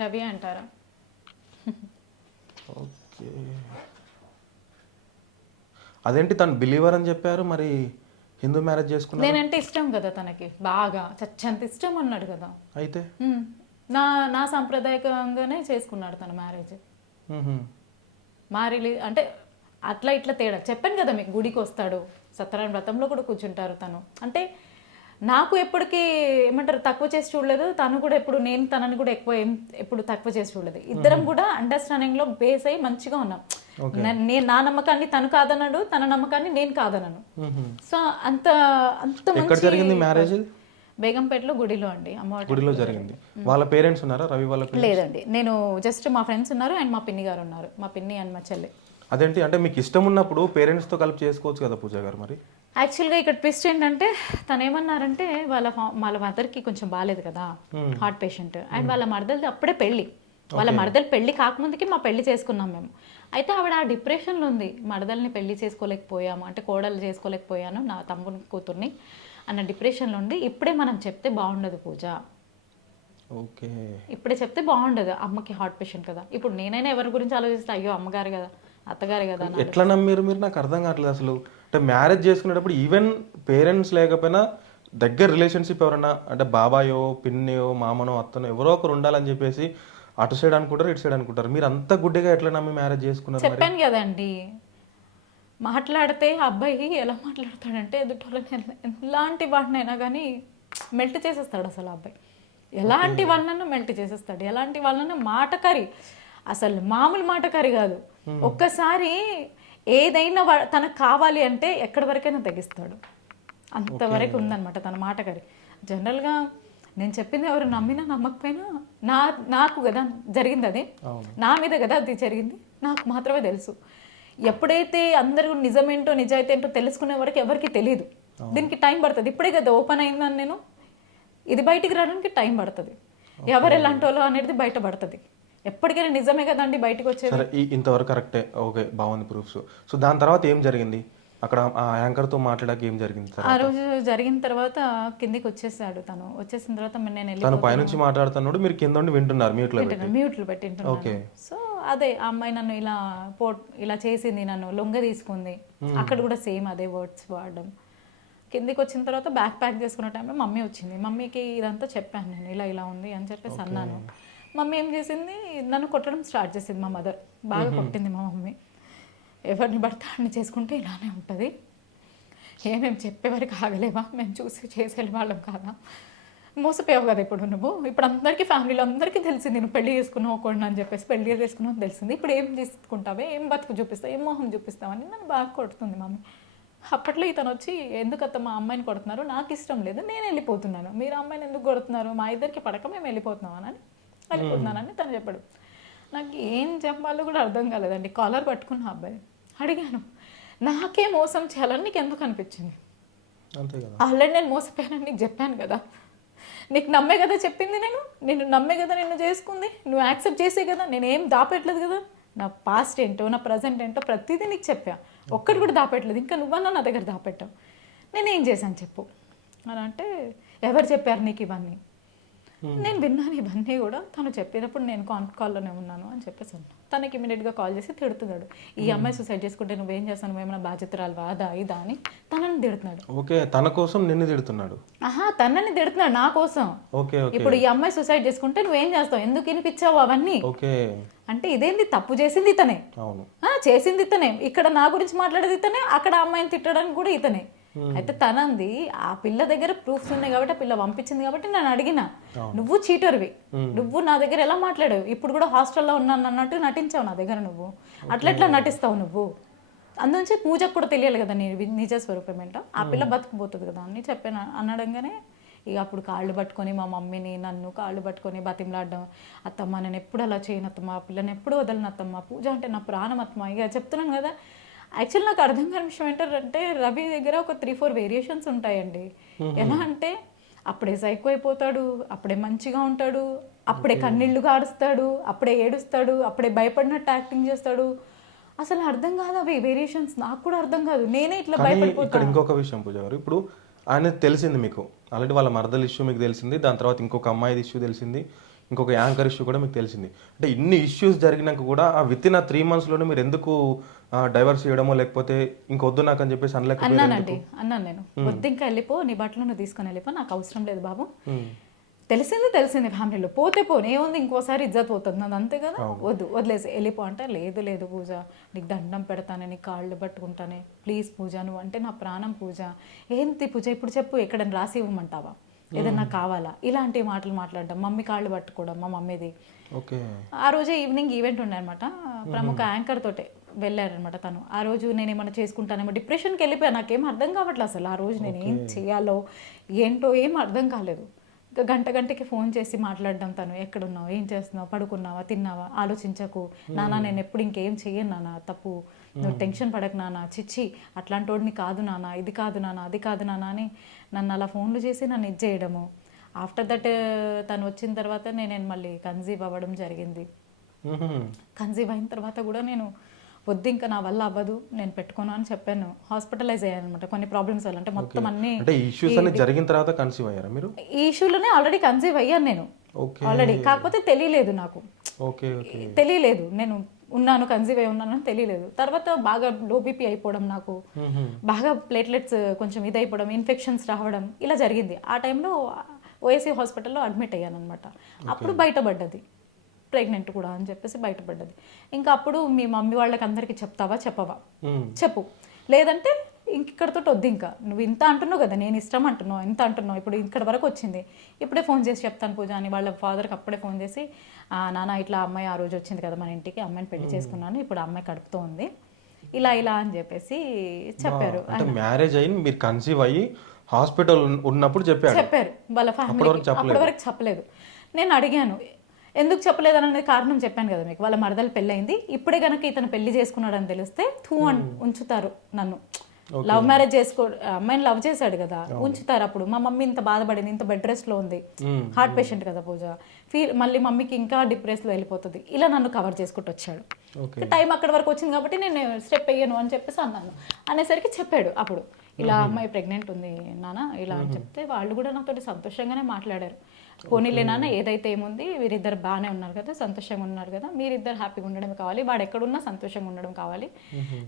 రవి అంటారా? ఓకే, అదేంటి తను బిలీవర్ అని చెప్పారు, మరి హిందూ మ్యారేజ్ చేసుకున్నారు? నేనంటే ఇష్టం కదా తనకి, బాగా చచ్చంత ఇష్టం అన్నాడు కదా, అయితే నా సాంప్రదాయకంగానే చేసుకున్నాడు తన మ్యారేజ్. అంటే అట్లా ఇట్లా తేడా చెప్పాను కదా మీకు, గుడికి వస్తాడు, సత్యనారాయణ వ్రతంలో కూడా కూర్చుంటారు తను. అంటే నాకు ఎప్పటికీ ఏమంటారు తక్కువ చేసి చూడలేదు, తను కూడా ఎప్పుడు నేను తనని కూడా ఎప్పుడు తక్కువ చేసి చూడలేదు. ఇద్దరం కూడా అండర్స్టాండింగ్ లో బేస్ అయ్యి మంచిగా ఉన్నాం. నా నమ్మకాన్ని తను కాదన్నాడు, తన నమ్మకాన్ని నేను కాదన్నాను. సో అంత అంత జరిగింది మ్యారేజ్ బేగంపేటలో గుడిలో అండి, అమ్మవారి గుడిలో జరిగింది. వాళ్ళ పేరెంట్స్ ఉన్నారా రవి వాళ్ళ? లేదండి, నేను జస్ట్ మా ఫ్రెండ్స్ ఉన్నారు అండ్ మా పిన్ని గారు ఉన్నారు, మా పిన్ని అండ్ మా చెల్లి. అదేంటి అంటే మీకు ఇష్టం ఉన్నప్పుడు పేరెంట్స్తో కలిపి చేసుకోవచ్చు కదా పూజ గారు. మరి యాక్చువల్గా ఇక్కడ ట్విస్ట్ ఏంటంటే తను ఏమన్నారంటే వాళ్ళ మదర్కి కొంచెం బాగాలేదు కదా, హార్ట్ పేషెంట్, అండ్ వాళ్ళ మరదలది అప్పుడే పెళ్ళి, వాళ్ళ మరదలు పెళ్లి కాకముందుకి మా పెళ్లి చేసుకున్నాం మేము. అయితే ఆవిడ ఆ డిప్రెషన్లో ఉంది, మరదల్ని పెళ్లి చేసుకోలేకపోయాము, అంటే కోడలు చేసుకోలేకపోయాను నా తమ్ముని కూతుర్ని అన్న డిప్రెషన్లో ఉండి, ఇప్పుడే మనం చెప్తే బాగుండదు పూజ, ఓకే ఇప్పుడే చెప్తే బాగుండదు, అమ్మకి హార్ట్ పేషెంట్ కదా. ఇప్పుడు నేనైనా ఎవరి గురించి ఆలోచిస్తే అయ్యో అమ్మగారు కదా, అత్తగారు కదా. ఎట్లా నమ్మిరు మీరు? నాకు అర్థం కావట్లేదు అసలు. అంటే మ్యారేజ్ చేసుకునేటప్పుడు ఈవెన్ పేరెంట్స్ లేకపోయినా దగ్గర రిలేషన్షిప్ ఎవరన్నా అంటే బాబాయో పిన్నయో మామనో అత్తనో ఎవరో ఒకరు ఉండాలని చెప్పేసి అటు సైడ్ అనుకుంటారు, ఇటు సైడ్ అనుకుంటారు. మీరు అంత గుడ్డిగా ఎట్లా నమ్మి మ్యారేజ్ చేసుకున్నారు? చెప్పాను కదండి, మాట్లాడితే అబ్బాయి ఎలా మాట్లాడతాడంటే ఎదుటోళ్ళని ఎలాంటి వాడినైనా కానీ మెల్ట్ చేసేస్తాడు అసలు. అబ్బాయి ఎలాంటి వాళ్ళను మెల్ట్ చేసేస్తాడు, ఎలాంటి వాళ్ళను మాటకారి, అసలు మామూలు మాటకారి కాదు. ఒక్కసారి ఏదైనా తనకు కావాలి అంటే ఎక్కడి వరకైనా తెగిస్తాడు, అంతవరకు ఉందన్నమాట తన మాటకారి. జనరల్గా నేను చెప్పింది ఎవరు నమ్మినా నమ్మకపోయినా నాకు కదా జరిగింది, అదే నా మీద కదా అది జరిగింది, నాకు మాత్రమే తెలుసు. ఎప్పుడైతే అందరూ నిజమేంటో నిజాయితీ ఏంటో తెలుసుకునే వరకు ఎవరికి తెలియదు. దీనికి టైం పడుతుంది. ఇప్పుడే కదా ఓపెన్ అయిందని నేను, ఇది బయటికి రావడానికి టైం పడుతుంది. ఎవరు ఎలాంటి వాళ్ళు అనేది బయటపడుతుంది. ఎప్పటికైనా నిజమే కదండి బయటకు వచ్చేది. ఇంతవరకు కరెక్టే, ఓకే బాగుంది ప్రూఫ్స్. సో దాని తర్వాత ఏం జరిగింది అక్కడ? ఆ యాంకర్తో మాట్లాడాక ఏం జరిగింది? ఆ రోజు జరిగిన తర్వాత కిందికి వచ్చేసాడు తను. వచ్చేసిన తర్వాత నేను తను పైనుంచి మాట్లాడుతున్నాడు, మీరు కింద ఉండి వింటున్నారు మ్యూట్లో పెట్టి. సో అదే ఆ అమ్మాయి నన్ను ఇలా చేసింది, నన్ను లొంగ తీసుకుంది. అక్కడ కూడా సేమ్ అదే వర్డ్స్ వాడడం. కిందికి వచ్చిన తర్వాత బ్యాగ్ ప్యాక్ చేసుకున్న టైంలో మమ్మీ వచ్చింది. మమ్మీకి ఇదంతా చెప్పాను నేను, ఇలా ఉంది అని చెప్పేసి అన్నాను. మమ్మీ ఏం చేసింది, నన్ను కొట్టడం స్టార్ట్ చేసింది. మా మదర్ బాగా కొట్టింది మా మమ్మీ. ఎవరిని పడితే వాడిని చేసుకుంటే ఇలానే ఉంటుంది. మేము చెప్పేవారికి ఆగలేవా? మేము చూసి చేసే వాళ్ళం కాదా? మోసపోయావు కదా ఇప్పుడు నువ్వు. ఇప్పుడు అందరికీ ఫ్యామిలీలో అందరికీ తెలిసింది నువ్వు పెళ్లి చేసుకున్నావు ఒకడిని అని చెప్పేసి, పెళ్లి చేసుకున్నావు అని తెలిసింది. ఇప్పుడు ఏం తీసుకుంటావే, ఏం బతుకు చూపిస్తావు, ఏం మొహం చూపిస్తావని నన్ను బాగా కొడుతుంది మమ్మీ. అప్పట్లో ఇతను వచ్చి ఎందుకత్త మా అమ్మాయిని కొడుతున్నారు, నాకు ఇష్టం లేదు, నేను వెళ్ళిపోతున్నాను, మీరు అమ్మాయిని ఎందుకు కొడుతున్నారు, మా ఇద్దరికి పడక మేము వెళ్ళిపోతున్నామని వెళ్ళిపోతున్నానని తను చెప్పాడు. నాకు ఏం చెప్పాలో కూడా అర్థం కాలేదండి. కాలర్ పట్టుకున్న అబ్బాయి అడిగాను, నాకే మోసం చేయాలని నీకు ఎందుకు అనిపించింది? ఆల్రెడీ నేను మోసపోయానని నీకు చెప్పాను కదా, నీకు నమ్మే కదా చెప్పింది, నిన్ను నమ్మే కదా నిన్ను చేసుకుంది, నువ్వు యాక్సెప్ట్ చేసే కదా, నేనేం దాపెట్టలేదు కదా, నా పాస్ట్ ఏంటో నా ప్రజెంట్ ఏంటో ప్రతిదీ నీకు చెప్పా, ఒక్కటి కూడా దాపెట్టలేదు, ఇంకా నువ్వన్నా నా దగ్గర దాపెట్టావు, నేనేం చేశాను చెప్పు అని అంటే, ఎవరు చెప్పారు నీకు ఇవన్నీ? నేను విన్నాను ఇవన్నీ కూడా, తను చెప్పినప్పుడు నేను కాల్లోనే ఉన్నాను అని చెప్పేసి అన్నా. తనకి ఇమీడియట్గా కాల్ చేసి తిడుతున్నాడు, ఈ అమ్మాయి సూసైడ్ చేసుకుంటే నువ్వేం చేస్తాను, నువ్వేమైనా బాధ్యతరాలు అదా ఇదా అని తనని తిడుతున్నాడు. ఓకే, తన కోసం నిన్ను తిడుతున్నాడు? తనని తిడుతున్నాడు నా కోసం. ఇప్పుడు ఈ అమ్మాయి సూసైడ్ చేసుకుంటే నువ్వేం చేస్తావు, ఎందుకు వినిపించావు అవన్నీ అంటే, ఇదేంది తప్పు చేసింది ఇతనే, చేసింది ఇతనే, ఇక్కడ నా గురించి మాట్లాడేది ఇతనే, అక్కడ అమ్మాయిని తిట్టడానికి కూడా ఇతనే. అయితే తనంది ఆ పిల్ల దగ్గర ప్రూఫ్స్ ఉన్నాయి కాబట్టి, ఆ పిల్ల పంపించింది కాబట్టి నేను అడిగిన, నువ్వు చీటర్వి, నువ్వు నా దగ్గర ఎలా మాట్లాడావు, ఇప్పుడు కూడా హాస్టల్లో ఉన్నాను అన్నట్టు నటించావు నా దగ్గర, నువ్వు అట్లెట్లా నటిస్తావు నువ్వు? అందుంచి పూజకు కూడా తెలియాలి కదా నీ నిజ స్వరూపం ఏంటో, ఆ పిల్ల బతుకుపోతుంది కదా అని చెప్పాను. అనడంగానే ఇక అప్పుడు కాళ్ళు పట్టుకొని మా మమ్మీని నన్ను కాళ్ళు పట్టుకొని బతిమలాడడం, అత్తమ్మ నేను ఎప్పుడు అలా చేయను అత్తమ్మ, ఆ పిల్లని ఎప్పుడు వదలను అత్తమ్మ, పూజ అంటే నా ప్రాణం అత్తమ్మ, ఇక చెప్తున్నాను కదా. యాక్చువల్ నాకు అర్థం కాని విషయం ఏంటంటే, రవి దగ్గర ఒక 3-4 వేరియేషన్స్ ఉంటాయండి. ఎలా అంటే, అప్పుడే సైకో అయిపోతాడు, అప్పుడే మంచిగా ఉంటాడు, అప్పుడే కన్నీళ్లు గారుస్తాడు, అప్పుడే ఏడుస్తాడు, అప్పుడే భయపడినట్టు యాక్టింగ్ చేస్తాడు. అసలు అర్థం కాదు అవి వేరియేషన్స్, నాకు కూడా అర్థం కాదు, నేనే ఇట్లా భయపడిపోతాను. ఇంకొక విషయం పూజ గారు, ఇప్పుడు ఆయన తెలిసింది మీకు ఆల్రెడీ, వాళ్ళ మరదల ఇష్యూ మీకు తెలిసింది, దాని తర్వాత ఇంకొక అమ్మాయి ఇష్యూ తెలిసింది, ఇంకొక యాంకర్ ఇష్యూ కూడా మీకు తెలిసింది. అంటే ఇన్ని ఇష్యూస్ జరిగినాక కూడా విత్ ఇన్ 3 monthsలోనే మీరు ఎందుకు డైవర్స్ చేయడమో లేకపోతే ఇంకొద్దు నాకు అని చెప్పేసి అన్నానండి. అన్నాను నేను, వద్దు ఇంకా వెళ్ళిపో, నీ బట్టలు నువ్వు తీసుకొని వెళ్ళిపో, నాకు అవసరం లేదు బాబు, తెలిసింది ఫ్యామిలీలో, పోతే పోనీ ఏముంది, ఇంకోసారి ఇజ్జత్ పోతుంది నాది, అంతే కదా, వద్దు వదిలేసి వెళ్ళిపో అంటే, లేదు పూజ నీకు దండం పెడతానే, నీ కాళ్ళు పట్టుకుంటానే, ప్లీజ్ పూజ, నువ్వు అంటే నా ప్రాణం పూజ, ఏంటి పూజ ఇప్పుడు చెప్పు, ఎక్కడైనా రాసి ఇవ్వమంటావా, ఏదన్నా కావాలా, ఇలాంటి మాటలు మాట్లాడడం, మమ్మీ కాళ్ళు పట్టుకోవడం, మా మమ్మీది. ఆ రోజే ఈవినింగ్ ఈవెంట్ ఉండే అనమాట, ప్రముఖ యాంకర్ తోటే వెళ్ళారనమాట తను. ఆ రోజు నేను ఏమన్నా చేసుకుంటానేమో డిప్రెషన్కి వెళ్ళిపోయా, నాకేం అర్థం కావట్లేదు అసలు, ఆ రోజు నేను ఏం చేయాలో ఏంటో ఏం అర్థం కాలేదు. గంటకి ఫోన్ చేసి మాట్లాడడం, తను ఎక్కడున్నావు, ఏం చేస్తున్నావు, పడుకున్నావా, తిన్నావా, ఆలోచించకు నాన్న, నేను ఎప్పుడు ఇంకేం చెయ్యను నాన్న, తప్పు, నువ్వు టెన్షన్ పడకు నాన్న, చిచ్చి అట్లాంటి వాడిని కాదు నాన్న, ఇది కాదు నాన్న, అది కాదు నాన్న అని నన్ను అలా ఫోన్లు చేసి నన్ను ఇది చేయడము. ఆఫ్టర్ దట్ తను వచ్చిన తర్వాత నేను మళ్ళీ కన్సీవ్ అవ్వడం జరిగింది. కన్సీవ్ అయిన తర్వాత కూడా నేను వద్దు ఇంకా నా వల్ల అవ్వదు, నేను పెట్టుకోను అని చెప్పాను. హాస్పిటలైజ్ అయ్యాను అనమాట కొన్ని ప్రాబ్లమ్స్ వల్ల, అంటే మొత్తం అన్ని జరిగిన తర్వాత కన్సీవ్ అయ్యారా మీరు? ఈ ఇష్యూలోనే ఆల్రెడీ కన్సీవ్ అయ్యాను నేను ఆల్రెడీ, కాకపోతే తెలియలేదు నాకు, తెలియలేదు నేను ఉన్నాను, కన్సీవ్ అయి ఉన్నాను అని తెలియలేదు. తర్వాత బాగా లో బీపీ అయిపోవడం, నాకు బాగా ప్లేట్లెట్స్ కొంచెం ఇది అయిపోవడం, ఇన్ఫెక్షన్స్ రావడం, ఇలా జరిగింది. ఆ టైంలో ఓఎస్సీ హాస్పిటల్లో అడ్మిట్ అయ్యాను అనమాట. అప్పుడు బయటపడ్డది ప్రెగ్నెంట్ కూడా అని చెప్పేసి బయటపడ్డది. ఇంకా అప్పుడు మీ మమ్మీ వాళ్ళకి అందరికీ చెప్తావా చెప్పవా, చెప్పు, లేదంటే ఇంకిక్కడతో వద్దు, ఇంకా నువ్వు ఇంత అంటున్నావు కదా, నేను ఇష్టం అంటున్నావు, ఇంత అంటున్నావు, ఇప్పుడు ఇక్కడ వరకు వచ్చింది, ఇప్పుడే ఫోన్ చేసి చెప్తాను పూజ అని వాళ్ళ ఫాదర్కి అప్పుడే ఫోన్ చేసి, నాన్న ఇట్లా అమ్మాయి ఆ రోజు వచ్చింది కదా మన ఇంటికి, అమ్మాయిని పెళ్లి చేసుకున్నాను, ఇప్పుడు అమ్మాయి కడుపుతో ఉంది, ఇలా అని చెప్పేసి చెప్పారు. మ్యారేజ్ అయ్యి మీరు కన్సీవ్ అయ్యి హాస్పిటల్ ఉన్నప్పుడు చెప్పారు వాళ్ళ ఫ్యామిలీ, అప్పటి వరకు చెప్పలేదు. నేను అడిగాను ఎందుకు చెప్పలేదు అనేది కారణం చెప్పాను కదా మీకు, వాళ్ళ మరదలు పెళ్ళయింది, ఇప్పుడే కనుక ఇతను పెళ్లి చేసుకున్నాడని తెలిస్తే ఉంచుతారు నన్ను, లవ్ మ్యారేజ్ అమ్మాయిని లవ్ చేశాడు కదా, ఉంచుతారు. అప్పుడు మా మమ్మీ ఇంత బాధపడింది, ఇంత బెడ్ రెస్ట్ లో ఉంది, హార్ట్ పేషెంట్ కదా పూజ, మళ్ళీ మమ్మీకి ఇంకా డిప్రెస్ లో వెళ్ళిపోతుంది, ఇలా నన్ను కవర్ చేసుకుంటూ వచ్చాడు. టైం అక్కడి వరకు వచ్చింది కాబట్టి నేను స్టెప్ అయ్యాను అని చెప్పేసి అన్నాను. అనేసరికి చెప్పాడు అప్పుడు, ఇలా అమ్మాయి ప్రెగ్నెంట్ ఉంది నాన్న ఇలా అని చెప్తే, వాళ్ళు కూడా నాతో సంతోషంగానే మాట్లాడారు. పోనీలే నాన్న, ఏదైతే ఏముంది, వీరిద్దరు బాగానే ఉన్నారు కదా, సంతోషంగా ఉన్నారు కదా, మీరిద్దరు హ్యాపీగా ఉండడం కావాలి, వాడు ఎక్కడున్నా సంతోషంగా ఉండడం కావాలి,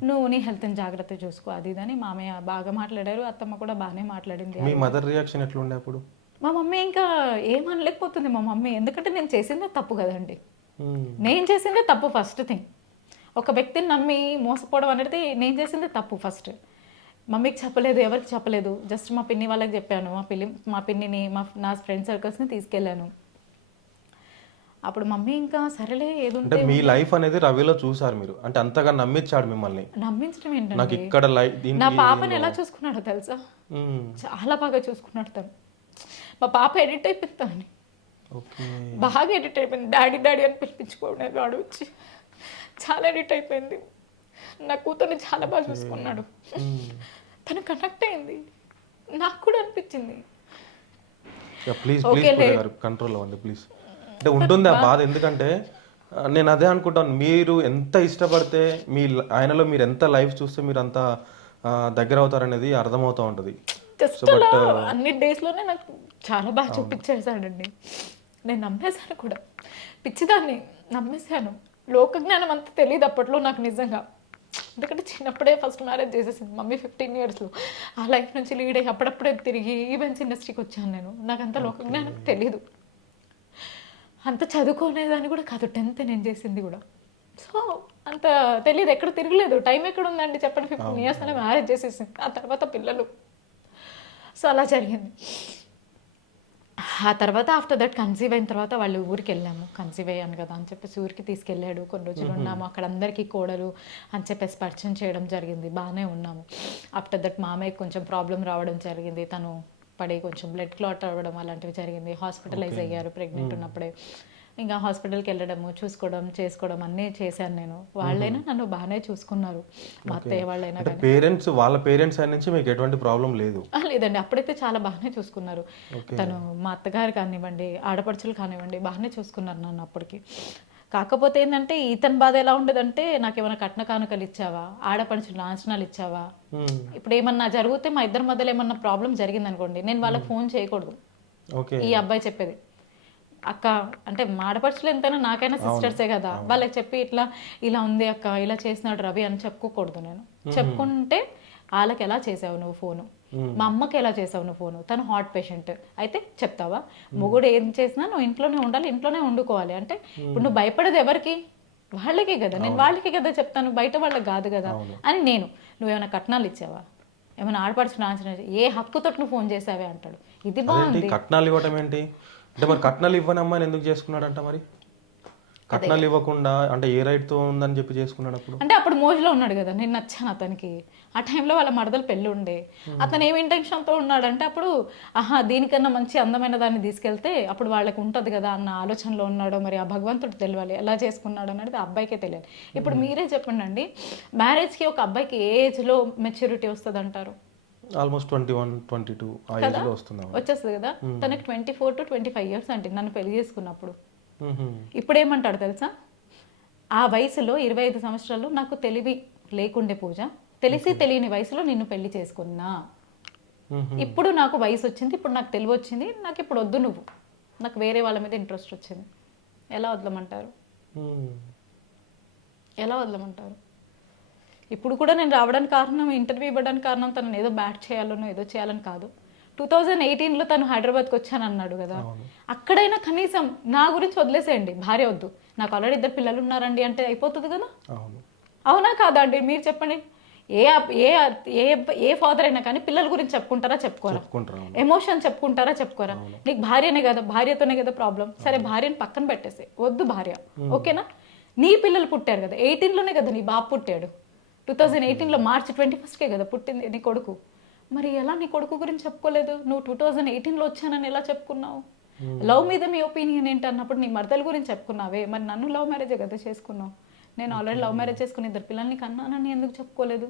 నువ్వు నీ హెల్త్ని జాగ్రత్త చూసుకో, అది ఇదని మామయ్య బాగా మాట్లాడారు. అత్తమ్మ కూడా బాగానే మాట్లాడింది. మీ మదర్ రియాక్షన్ ఎట్లా ఉండే అప్పుడు? మా మమ్మీ ఇంకా ఏమనలేకపోతుంది మా మమ్మీ, ఎందుకంటే నేను చేసిందే తప్పు కదండి, నేను చేసిందే తప్పు ఫస్ట్ థింగ్. ఒక వ్యక్తిని నమ్మి మోసపోవడం అనేది నేను చేసింది తప్పు. ఫస్ట్ మమ్మీకి చెప్పలేదు, ఎవరికి చెప్పలేదు, జస్ట్ మా పిన్ని వాళ్ళకి చెప్పాను. మా పిన్నిని నా ఫ్రెండ్ సర్కిల్స్ని తీసుకెళ్ళాను. అప్పుడు మమ్మీ ఇంకా సరేలే అంటే ఏదుంటే మీ లైఫ్ అనేది రవిలో చూసారు మీరు, అంటే అంతగా నమ్మించాడు మిమ్మల్ని. నమ్మించడం నాకు ఏంటంటే ఇక్కడ నా పాపని ఎలా చూసుకున్నాడో తెలుసా, చాలా బాగా చూసుకున్నాడు తను. మా పాప ఎడిట్ అయిపోయింది తనని, ఓకే బాగా ఎడిట్ అయిపోయింది. డాడీ డాడీ అని పిలిపించుకోవడం వాడు వచ్చి చాలా ఎడిట్ అయిపోయింది. నా కూతుర్ని చాలా బాగా చూసుకున్నాడు. తను కనెక్ట్ అయింది, నాకు కూడా అనిపించింది. ప్లీజ్ ప్లీజ్ కంట్రోల్ అవ్వండి ప్లీజ్. అంటే ఉంటుంది ఆ బాధ, ఎందుకంటే నేను అదే అనుకుంటాను, మీరు ఎంత ఇష్టపడితే ఆయనలో మీరు ఎంత లైఫ్ చూస్తే మీరు అంత దగ్గర అవుతారనేది అర్థమవుతూ ఉంటుంది. జస్ట్ అలా అన్ని డేస్లోనే నాకు చాలా బాగా చూపించేశాడండి. నేను నమ్మేశాను కూడా, పిచ్చిదాన్ని నమ్మేశాను. లోకజ్ఞానం అంతా తెలియదు అప్పట్లో నాకు నిజంగా. ఎందుకంటే చిన్నప్పుడే ఫస్ట్ మ్యారేజ్ చేసేసింది మమ్మీ 15 yearsలో. ఆ లైఫ్ నుంచి లీడ్ అయ్యి అప్పుడప్పుడే తిరిగి ఈవెంట్స్ ఇండస్ట్రీకి వచ్చాను నేను. నాకు అంత లోకజ్ఞానం తెలియదు, అంత చదువుకోలేదని కూడా కాదు. 10th నేను చేసింది కూడా. సో అంత తెలియదు, ఎక్కడ తిరగలేదు. టైం ఎక్కడ ఉందండి చెప్పండి. 15 years అనే మ్యారేజ్ చేసేసింది, ఆ తర్వాత పిల్లలు. సో అలా జరిగింది. ఆ తర్వాత ఆఫ్టర్ దట్ కన్సీవ్ అయిన తర్వాత వాళ్ళు ఊరికి వెళ్ళాము. కన్సీవ్ అయ్యాను కదా అని చెప్పేసి ఊరికి తీసుకెళ్ళాడు. కొన్ని రోజులు ఉన్నాము అక్కడ. అందరికీ కోడలు అని చెప్పేసి పరిచయం చేయడం జరిగింది, బాగానే ఉన్నాము. ఆఫ్టర్ దట్ మామయ్యకి కొంచెం ప్రాబ్లం రావడం జరిగింది, తను పడి కొంచెం బ్లడ్ క్లాట్ అవ్వడం అలాంటివి జరిగింది. హాస్పిటలైజ్ అయ్యారు ప్రెగ్నెంట్ ఉన్నప్పుడే. ఇంకా హాస్పిటల్కి వెళ్ళడము, చూసుకోవడం, చేసుకోవడం అన్నీ చేశాను నేను. వాళ్ళైనా నన్ను బాగానే చూసుకున్నారు, మా అత్తయ్య వాళ్ళైనా. పేరెంట్స్ వాళ్ళ పేరెంట్స్ సైడ్ నుంచి మీకు ఎటువంటి ప్రాబ్లం లేదు? లేదండి, అప్పుడైతే చాలా బాగానే చూసుకున్నారు. తను మా అత్తగారు కానివ్వండి, ఆడపడుచులు కానివ్వండి, బాగానే చూసుకున్నారు నన్ను అప్పటికి. కాకపోతే ఏంటంటే ఇతని బాధ ఎలా ఉండదంటే, నాకేమైనా కట్న కానుకలు ఇచ్చావా, ఆడపడుచులు లాంఛనాలు ఇచ్చావా, ఇప్పుడు ఏమన్నా జరిగితే మా ఇద్దరి మధ్యలో ఏమన్నా ప్రాబ్లం జరిగింది అనుకోండి, నేను వాళ్ళకి ఫోన్ చేయకూడదు. ఈ అబ్బాయి చెప్పేది, అక్క అంటే ఆడపడుచులు ఎంతైనా నాకైనా సిస్టర్సే కదా, వాళ్ళకి చెప్పి ఇట్లా ఇలా ఉంది అక్క, ఇలా చేసినాడు రవి అని చెప్పుకోకూడదు. నేను చెప్పుకుంటే వాళ్ళకి ఎలా చేసావు నువ్వు ఫోను, మా అమ్మకి ఎలా చేసావు నువ్వు ఫోను, తను హార్ట్ పేషెంట్ అయితే చెప్తావా, మొగుడు ఏం చేసినా నువ్వు ఇంట్లోనే ఉండాలి, ఇంట్లోనే వండుకోవాలి అంటే ఇప్పుడు నువ్వు భయపడేది ఎవరికి, వాళ్ళకే కదా, నేను వాళ్ళకే కదా చెప్తాను, బయట వాళ్ళకి కాదు కదా అని. నేను నువ్వేమైనా కట్నాలు ఇచ్చావా, ఏమైనా ఆడపడుచున్న ఏ హక్కుతో నువ్వు ఫోన్ చేసావే అంటాడు. ఇది బాగుంది. కట్నాలు ఇవ్వటం ఏంటి అంటే, మరి కట్నాలు ఇవ్వని అమ్మాయిని ఎందుకు చేసుకున్నాడంట? మరి కట్నాలు ఇవ్వకుండా అంటే ఏ రైట్ తో ఉందని చెప్పి చేసుకున్నాడు అప్పుడు? అంటే అప్పుడు మోజులో ఉన్నాడు కదా, నేను నచ్చాను అతనికి. ఆ టైంలో వాళ్ళ మరదలు పెళ్ళి ఉండే. అతను ఏం ఇంటెన్షన్తో ఉన్నాడంటే, అప్పుడు దీనికన్నా మంచి అందమైన దాన్ని తీసుకెళ్తే అప్పుడు వాళ్ళకి ఉంటుంది కదా అన్న ఆలోచనలో ఉన్నాడో, మరి ఆ భగవంతుడు తెలియాలి ఎలా చేసుకున్నాడు అనేది ఆ అబ్బాయికే తెలియాలి. ఇప్పుడు మీరే చెప్పండి అండి, మ్యారేజ్కి ఒక అబ్బాయికి ఏ ఏజ్లో మెచ్యూరిటీ వస్తుంది అంటారు? ఆల్మోస్ట్ 21, 22 ఆ ఏజ్లో వస్తుంది, వచ్చేస్తుంది కదా. తనకి 24 to 25 years అంటే నన్ను పెళ్లి చేసుకున్నప్పుడు. ఇప్పుడు ఏమంటాడు తెలుసా, ఆ వయసులో 25 సంవత్సరాలు నాకు తెలివి లేకుండే పూజ, తెలిసి తెలియని వయసులో నిన్ను పెళ్లి చేసుకున్నా, ఇప్పుడు నాకు వయసు వచ్చింది, ఇప్పుడు నాకు తెలివి వచ్చింది, నాకు ఇప్పుడు వద్దు నువ్వు, నాకు వేరే వాళ్ళ మీద ఇంట్రెస్ట్ వచ్చింది, ఎలా వదలమంటారు? ఎలా వదలమంటారు? ఇప్పుడు కూడా నేను రావడానికి కారణం, ఇంటర్వ్యూ ఇవ్వడానికి కారణం తనని ఏదో బ్యాట్ చేయాలనో ఏదో చేయాలని కాదు. 2018లో తను హైదరాబాద్కి వచ్చాను అన్నాడు కదా, అక్కడైనా కనీసం నా గురించి వదిలేసేయండి, భార్య వద్దు, నాకు ఆల్రెడీ 2 పిల్లలు ఉన్నారండి అంటే అయిపోతుంది కదా. అవునా కాదా అండి మీరు చెప్పండి. ఏ ఏ ఏ ఫాదర్ అయినా కానీ పిల్లల గురించి చెప్పుకుంటారా చెప్పుకోరా, ఎమోషన్ చెప్పుకుంటారా చెప్పుకోరా? నీకు భార్యనే కదా, భార్యతోనే కదా ప్రాబ్లం, సరే భార్యని పక్కన పెట్టేసి వద్దు భార్య, ఓకేనా? నీ పిల్లలు పుట్టారు కదా, 18లోనే కదా నీ బాబు పుట్టాడు, 2018లో March 21కే కదా పుట్టింది నీ కొడుకు. మరి ఎలా నీ కొడుకు గురించి చెప్పుకోలేదు? నువ్వు 2018లో వచ్చానని ఎలా చెప్పుకున్నావు? లవ్ మీద మీ ఒపీనియన్ ఏంటి అన్నప్పుడు నీ మరదల గురించి చెప్పుకున్నావే, మరి నన్ను లవ్ మ్యారేజే కదా చేసుకున్నావు, నేను ఆల్రెడీ లవ్ మ్యారేజ్ చేసుకుని 2 పిల్లల్ని కన్నానని ఎందుకు చెప్పుకోలేదు?